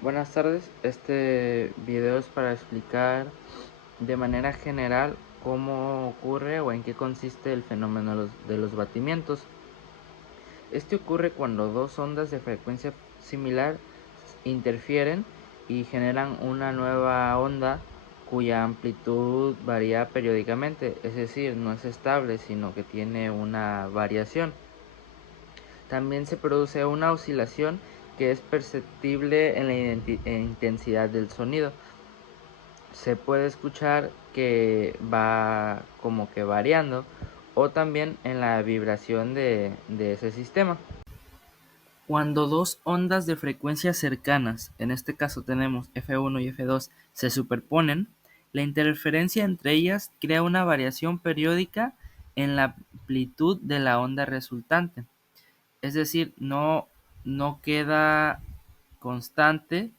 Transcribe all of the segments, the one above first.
Buenas tardes, este video es para explicar de manera general cómo ocurre o en qué consiste el fenómeno de los batimientos. Este ocurre cuando dos ondas de frecuencia similar interfieren y generan una nueva onda cuya amplitud varía periódicamente, es decir, no es estable, sino que tiene una variación. También se produce una oscilación que es perceptible en la intensidad del sonido. Se puede escuchar que va como que variando o también en la vibración de ese sistema. Cuando dos ondas de frecuencia cercanas, en este caso tenemos F1 y F2, se superponen, la interferencia entre ellas crea una variación periódica en la amplitud de la onda resultante. Es decir, no queda constante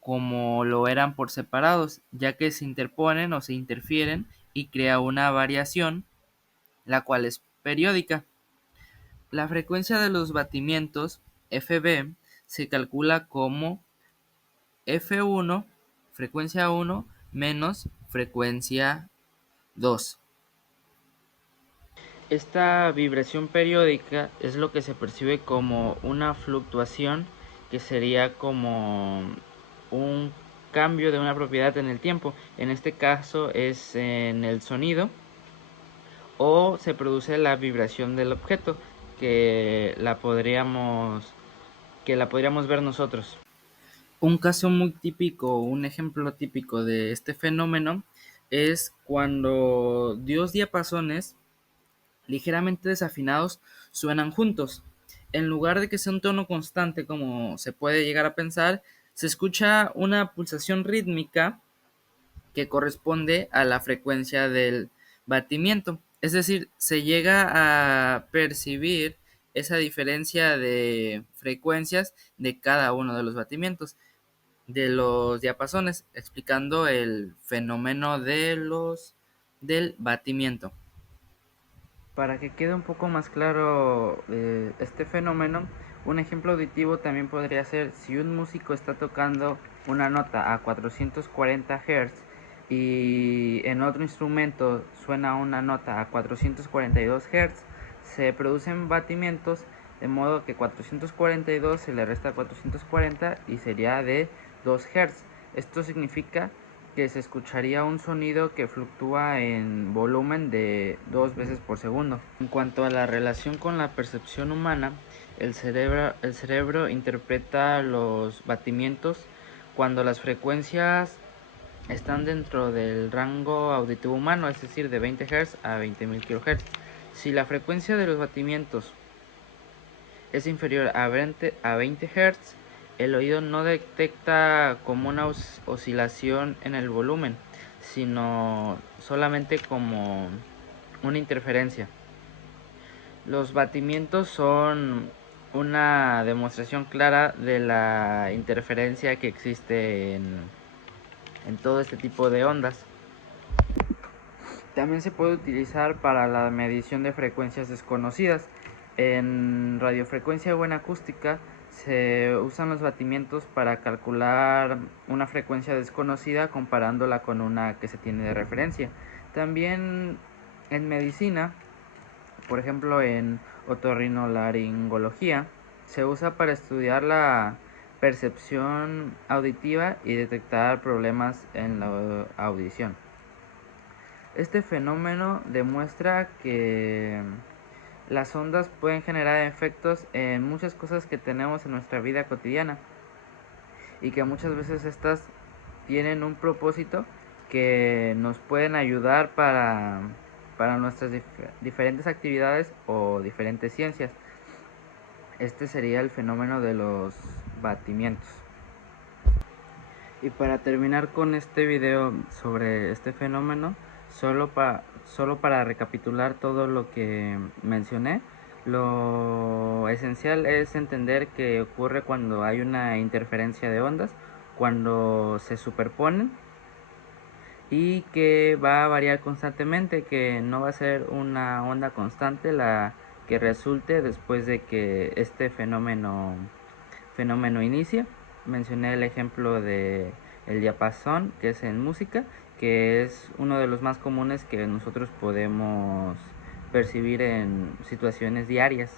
como lo eran por separados, ya que se interponen o se interfieren y crea una variación, la cual es periódica. La frecuencia de los batimientos Fb se calcula como F1, frecuencia 1, menos frecuencia 2. Esta vibración periódica es lo que se percibe como una fluctuación, que sería como un cambio de una propiedad en el tiempo. En este caso es en el sonido, o se produce la vibración del objeto que la podríamos ver nosotros. Un caso muy típico, un ejemplo típico de este fenómeno es cuando dos diapasones ligeramente desafinados suenan juntos. En lugar de que sea un tono constante como se puede llegar a pensar, se escucha una pulsación rítmica que corresponde a la frecuencia del batimiento. Es decir, se llega a percibir esa diferencia de frecuencias de cada uno de los batimientos, de los diapasones, explicando el fenómeno del batimiento. Para que quede un poco más claro este fenómeno, un ejemplo auditivo también podría ser si un músico está tocando una nota a 440 Hz y en otro instrumento suena una nota a 442 Hz, se producen batimientos de modo que 442 se le resta 440 y sería de 2 Hz. Esto significa que se escucharía un sonido que fluctúa en volumen de 2 veces por segundo. En cuanto a la relación con la percepción humana, el cerebro interpreta los batimientos cuando las frecuencias están dentro del rango auditivo humano, es decir, de 20 Hz a 20.000 kHz. Si la frecuencia de los batimientos es inferior a 20 Hz, el oído no detecta como una oscilación en el volumen, sino solamente como una interferencia. Los batimientos son una demostración clara de la interferencia que existe en todo este tipo de ondas. También se puede utilizar para la medición de frecuencias desconocidas. En radiofrecuencia o en acústica se usan los batimientos para calcular una frecuencia desconocida comparándola con una que se tiene de referencia. También en medicina, por ejemplo en otorrinolaringología, se usa para estudiar la percepción auditiva y detectar problemas en la audición. Este fenómeno demuestra que las ondas pueden generar efectos en muchas cosas que tenemos en nuestra vida cotidiana y que muchas veces estas tienen un propósito que nos pueden ayudar para nuestras diferentes actividades o diferentes ciencias. Este sería el fenómeno de los batimientos. Y para terminar con este video sobre este fenómeno, solo para recapitular todo lo que mencioné, lo esencial es entender que ocurre cuando hay una interferencia de ondas, cuando se superponen y que va a variar constantemente, que no va a ser una onda constante la que resulte después de que este fenómeno inicie. mencioné el ejemplo de el diapasón, que es en música, que es uno de los más comunes que nosotros podemos percibir en situaciones diarias.